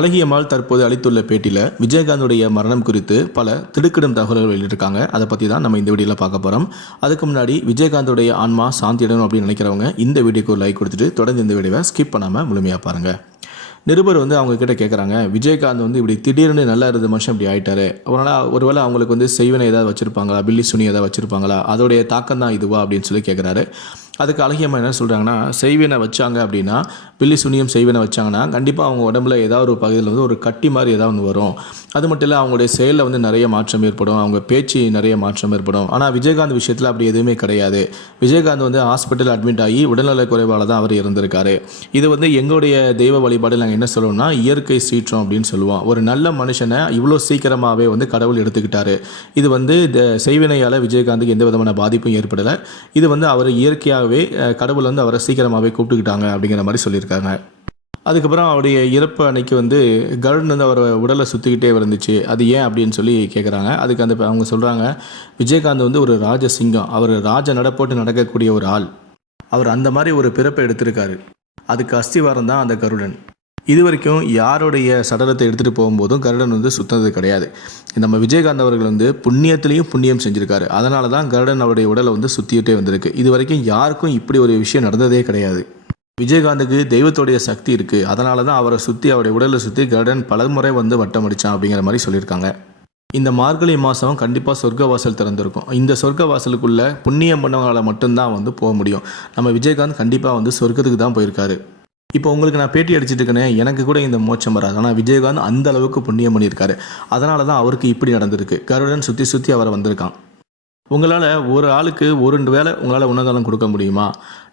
அழகியம்மாள் தற்போது அளித்துள்ள பேட்டியில் விஜயகாந்துடைய மரணம் குறித்து பல திடுக்கிடும் தகவல்கள் வெளியிட்டிருக்காங்க. அதை பற்றி தான் நம்ம இந்த வீடியோவில் பார்க்க போகிறோம். அதுக்கு முன்னாடி விஜயகாந்துடைய ஆன்மா சாந்தியிடணும் அப்படின்னு நினைக்கிறவங்க இந்த வீடியோக்கு ஒரு லைக் கொடுத்துட்டு தொடர்ந்து இந்த வீடியோவை ஸ்கிப் பண்ணாமல் முழுமையாக பாருங்கள். நிருபர் அவங்க கிட்ட கேட்குறாங்க, விஜயகாந்த் இப்படி திடீர்னு நல்லா இருந்த மனுஷன் இப்படி ஆயிட்டாரு, ஒருவேளை அவங்களுக்கு செய்வனை ஏதாவது வச்சுருப்பாங்களா, பில்லி சுனி ஏதாவது வச்சுருப்பாங்களா, அதோடைய தாக்கம் தான் இதுவா அப்படின்னு சொல்லி கேட்குறாரு. அதுக்கு அழகியம்மா என்ன சொல்கிறாங்கன்னா, செய்வினை வச்சாங்க அப்படின்னா, பில்லி சுனியம் செய்வினை வச்சாங்கன்னா கண்டிப்பாக அவங்க உடம்புல ஏதாவது ஒரு பகுதியில் ஒரு கட்டி மாதிரி ஏதாவது ஒன்று வரும். அது மட்டும் இல்லை, அவங்களுடைய செயலில் நிறைய மாற்றம் ஏற்படும், அவங்க பேச்சு நிறைய மாற்றம் ஏற்படும். ஆனால் விஜயகாந்த் விஷயத்தில் அப்படி எதுவுமே கிடையாது. விஜயகாந்த் ஹாஸ்பிட்டல் அட்மிட் ஆகி உடல்நல குறைவால் தான் அவர் இருந்திருக்காரு. இது எங்களுடைய தெய்வ வழிபாடு நாங்கள் என்ன சொல்லுவோம்னா இயற்கை சீற்றம் அப்படின்னு சொல்லுவோம். ஒரு நல்ல மனுஷனை இவ்வளோ சீக்கிரமாகவே கடவுள் எடுத்துக்கிட்டாரு. இது செய்வினையால் விஜயகாந்துக்கு எந்த விதமான பாதிப்பும் ஏற்படலை. இது அவர் இயற்கையாக கடவுள் அவரை சீக்கிரமாகவே கூப்பிட்டுக்கிட்டாங்க அப்படிங்கிற மாதிரி சொல்லியிருக்காங்க. அதுக்கப்புறம் அவருடைய இறப்பு அன்னைக்கு கருடன் அவர் உடலை சுற்றிக்கிட்டே இருந்துச்சு. அது ஏன் அப்படின்னு சொல்லி கேட்குறாங்க. அதுக்கு அவங்க சொல்கிறாங்க, விஜயகாந்த் ஒரு ராஜசிங்கம், அவர் ராஜ நடப்போட்டு நடக்கக்கூடிய ஒரு ஆள். அவர் அந்த மாதிரி ஒரு பிறப்பை எடுத்திருக்காரு. அதுக்கு அஸ்திவாரம் தான் அந்த கருடன். இது வரைக்கும் யாருடைய சடலத்தை எடுத்துகிட்டு போகும்போதும் கருடன் சுத்தது கிடையாது. நம்ம விஜயகாந்த் அவர்கள் புண்ணியத்திலையும் புண்ணியம் செஞ்சுருக்காரு. அதனால தான் கருடன் அவருடைய உடலை சுற்றிக்கிட்டே வந்திருக்கு. இது வரைக்கும் யாருக்கும் இப்படி ஒரு விஷயம் நடந்ததே கிடையாது. விஜயகாந்துக்கு தெய்வத்தோடைய சக்தி இருக்குது. அதனால தான் அவரை சுற்றி, அவருடைய உடலை சுற்றி கருடன் பலமுறை வட்டம் அடித்தான் அப்படிங்கிற மாதிரி சொல்லியிருக்காங்க. இந்த மார்கழி மாதம் கண்டிப்பாக சொர்க்க வாசல் திறந்திருக்கும். இந்த சொர்க்க வாசலுக்குள்ளே புண்ணியம் பண்ணவங்களால் மட்டும்தான் போக முடியும். நம்ம விஜயகாந்த் கண்டிப்பாக சொர்க்கத்துக்கு தான் போயிருக்காரு. இப்போ உங்களுக்கு நான் பேட்டி அடிச்சுட்டு இருக்கேனே, எனக்கு கூட இந்த மோட்சம் வராது. ஆனால் விஜயகாந்த் அந்த அளவுக்கு புண்ணியம் பண்ணியிருக்காரு. அதனால தான் அவருக்கு இப்படி நடந்திருக்கு. கருடன் சுற்றி அவரை வந்திருக்கான். உங்களால் ஒரு ஆளுக்கு ஒரு வேளை உங்களால் உணர்ந்தாலும் கொடுக்க முடியுமா?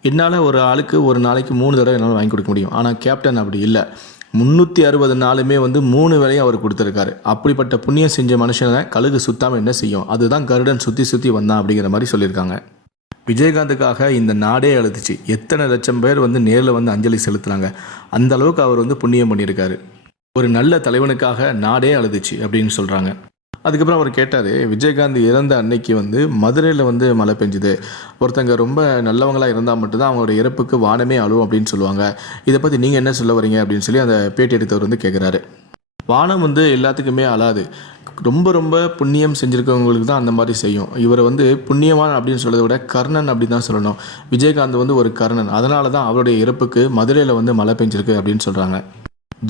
என்னால் ஒரு ஆளுக்கு ஒரு நாளைக்கு 3 தடவை என்னால் வாங்கி கொடுக்க முடியும். ஆனால் கேப்டன் அப்படி இல்லை. 360 நாளுமே 3 வேளையும் அவர் கொடுத்துருக்காரு. அப்படிப்பட்ட புண்ணியம் செஞ்ச மனுஷனை கழுகு சுத்தாமல் என்ன செய்யும்? அதுதான் கருடன் சுற்றி வந்தான் அப்படிங்கிற மாதிரி சொல்லியிருக்காங்க. விஜயகாந்துக்காக இந்த நாடே அழுதுச்சு. எத்தனை லட்சம் பேர் நேரில் அஞ்சலி செலுத்துனாங்க. அந்த அளவுக்கு அவர் புண்ணியம் பண்ணியிருக்காரு. ஒரு நல்ல தலைவனுக்காக நாடே அழுதுச்சு அப்படின்னு சொல்கிறாங்க. அதுக்கப்புறம் அவர் கேட்டார், விஜயகாந்த் இறந்த அன்னைக்கு மதுரையில் மழை பெஞ்சுது. ஒருத்தங்க ரொம்ப நல்லவங்களாக இருந்தால் மட்டும்தான் அவங்களோட இறப்புக்கு வானமே அழுவும் அப்படின்னு சொல்லுவாங்க. இதை பற்றி நீங்கள் என்ன சொல்ல வரீங்க அப்படின்னு சொல்லி அந்த பேட்டி எடுத்தவர் கேட்குறாரு. வானம் எல்லாத்துக்குமே அழாது. ரொம்ப ரொம்ப புண்ணியம் செஞ்சுருக்கவங்களுக்கு தான் அந்த மாதிரி செய்யும். இவர் புண்ணியவான் அப்படின்னு சொல்கிறத விட கர்ணன் அப்படி தான் சொல்லணும். விஜயகாந்த் ஒரு கர்ணன். அதனால தான் அவருடைய இறப்புக்கு மதுரையில் மழை பெஞ்சிருக்கு அப்படின்னு சொல்கிறாங்க.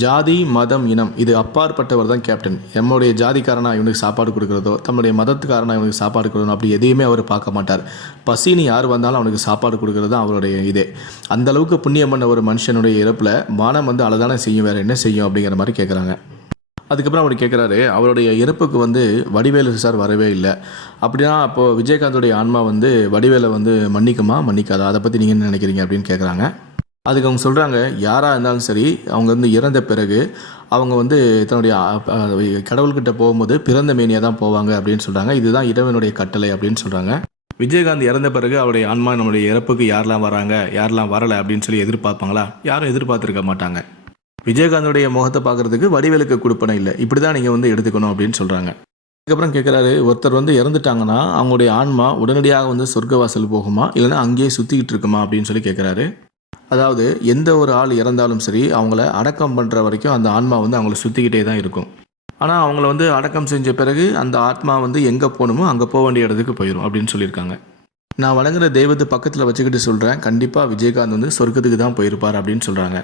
ஜாதி, மதம், இனம் இது அப்பாற்பட்டவர் தான் கேப்டன். நம்மளுடைய ஜாதிக்காரனாக இவனுக்கு சாப்பாடு கொடுக்குறதோ, தம்முடைய மதத்துக்காரனாக இவனுக்கு சாப்பாடு கொடுக்கணும் அப்படி எதையுமே அவர் பார்க்க மாட்டார். பசின்னு யார் வந்தாலும் அவனுக்கு சாப்பாடு கொடுக்குறது தான் அவருடைய இதே. அந்தளவுக்கு புண்ணியம் பண்ண ஒரு மனுஷனுடைய இறப்பில் வானம் அழகான செய்யும், வேறு என்ன செய்யும் அப்படிங்கிற மாதிரி கேட்குறாங்க. அதுக்கப்புறம் அவர் கேட்குறாரு, அவருடைய இறப்புக்கு வடிவேலு சார் வரவே இல்லை. அப்படின்னா அப்போது விஜயகாந்தோடைய ஆன்மா வடிவேலை மன்னிக்குமா மன்னிக்காதா, அதை பற்றி நீங்கள் என்ன நினைக்கிறீங்க அப்படின்னு கேட்குறாங்க. அதுக்கு அவங்க சொல்கிறாங்க, யாராக இருந்தாலும் சரி அவங்க இறந்த பிறகு அவங்க தன்னுடைய கடவுள்கிட்ட போகும்போது பிறந்த மேனியாக தான் போவாங்க அப்படின்னு சொல்கிறாங்க. இதுதான் இறைவனுடைய கட்டளை அப்படின்னு சொல்கிறாங்க. விஜயகாந்த் இறந்த பிறகு அவருடைய ஆன்மா நம்முடைய இறப்புக்கு யாரெல்லாம் வராங்க யாரெல்லாம் வரலை அப்படின்னு சொல்லி எதிர்பார்ப்பாங்களா? யாரும் எதிர்பார்த்துருக்க மாட்டாங்க. விஜயகாந்தோடைய முகத்தை பார்க்குறதுக்கு வடிவேலுக்கு கொடுப்பனை இல்லை. இப்படி தான் நீங்கள் எடுத்துக்கணும் அப்படின்னு சொல்கிறாங்க. அதுக்கப்புறம் கேட்குறாரு, ஒருத்தர் இறந்துட்டாங்கன்னா அவங்களுடைய ஆன்மா உடனடியாக சொர்க்கவாசல் போகுமா, இல்லைன்னா அங்கேயே சுற்றிக்கிட்டு இருக்குமா அப்படின்னு சொல்லி கேட்குறாரு. அதாவது எந்த ஒரு ஆள் இறந்தாலும் சரி, அவங்கள அடக்கம் பண்ணுற வரைக்கும் அந்த ஆன்மா அவங்கள சுற்றிக்கிட்டே தான் இருக்கும். ஆனால் அவங்கள அடக்கம் செஞ்ச பிறகு அந்த ஆத்மா எங்கே போகணுமோ அங்கே போக வேண்டிய இடத்துக்கு போயிடும் அப்படின்னு சொல்லியிருக்காங்க. நான் வணங்குற தெய்வத்தை பக்கத்தில் வச்சுக்கிட்டு சொல்கிறேன், கண்டிப்பாக விஜயகாந்த் சொர்க்கத்துக்கு தான் போயிருப்பார் அப்படின்னு சொல்கிறாங்க.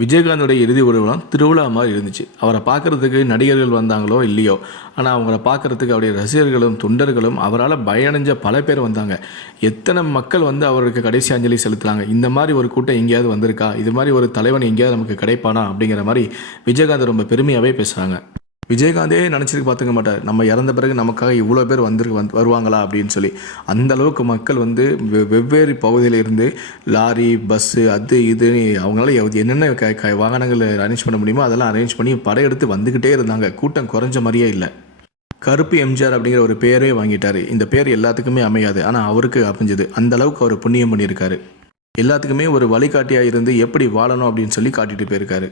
விஜயகாந்தோடைய இறுதி ஊர்வலம் திருவிழா மாதிரி இருந்துச்சு. அவரை பார்க்குறதுக்கு நடிகர்கள் வந்தாங்களோ இல்லையோ, ஆனால் அவங்கள பார்க்குறதுக்கு அவருடைய ரசிகர்களும் தொண்டர்களும் அவரால் பயனடைஞ்ச பல பேர் வந்தாங்க. எத்தனை மக்கள் அவருக்கு கடைசி அஞ்சலி செலுத்துனாங்க. இந்த மாதிரி ஒரு கூட்டம் எங்கேயாவது வந்திருக்கா? இது மாதிரி ஒரு தலைவன் எங்கேயாவது நமக்கு கிடைப்பானா அப்படிங்கிற மாதிரி விஜயகாந்த் ரொம்ப பெருமையாகவே பேசுகிறாங்க. விஜயகாந்தே நினச்சிருக்கு பார்த்துக்க மாட்டார், நம்ம இறந்த பிறகு நமக்காக இவ்வளோ பேர் வருவாங்களா அப்படின்னு சொல்லி. அந்த அளவுக்கு மக்கள் வெவ்வேறு பகுதியிலிருந்து லாரி, பஸ்ஸு, அது இது அவங்களால என்னென்ன வாகனங்கள் அரேஞ்ச் பண்ண முடியுமோ அதெல்லாம் அரேஞ்ச் பண்ணி படையெடுத்து வந்துக்கிட்டே இருந்தாங்க. கூட்டம் குறைஞ்ச மாதிரியே இல்லை. கருப்பு எம்ஜிஆர் அப்படிங்கிற ஒரு பேரே வாங்கிட்டார். இந்த பேர் எல்லாத்துக்குமே அமையாது, ஆனால் அவருக்கு அமைஞ்சது. அந்த அளவுக்கு அவர் புண்ணியம் பண்ணியிருக்காரு. எல்லாத்துக்குமே ஒரு வழிகாட்டியாக இருந்து எப்படி வாழணும் அப்படின்னு சொல்லி காட்டிட்டு போயிருக்காரு.